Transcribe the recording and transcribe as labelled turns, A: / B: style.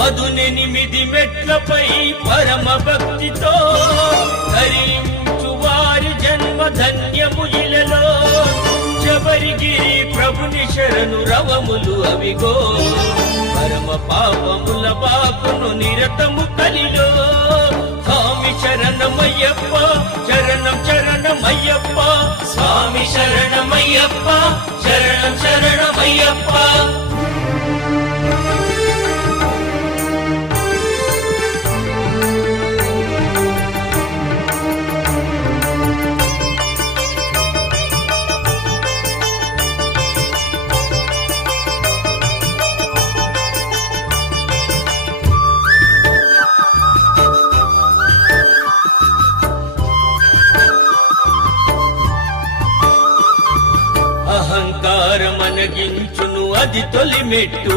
A: పదునెనిమిది మెట్లపై పరమ భక్తితో ధరించు వారి జన్మ ధన్యము ఇలలో. శబరిగిరి ప్రభుని శరణు రవములు అవిగో. పరమ పాపముల పాపను నిరతము కలిలో. స్వామి శరణమయ్యప్ప శరణం శరణమయ్యప్ప. స్వామి శరణమయ్యప్ప అహంకారమనగించును అది తొలిమెట్టు.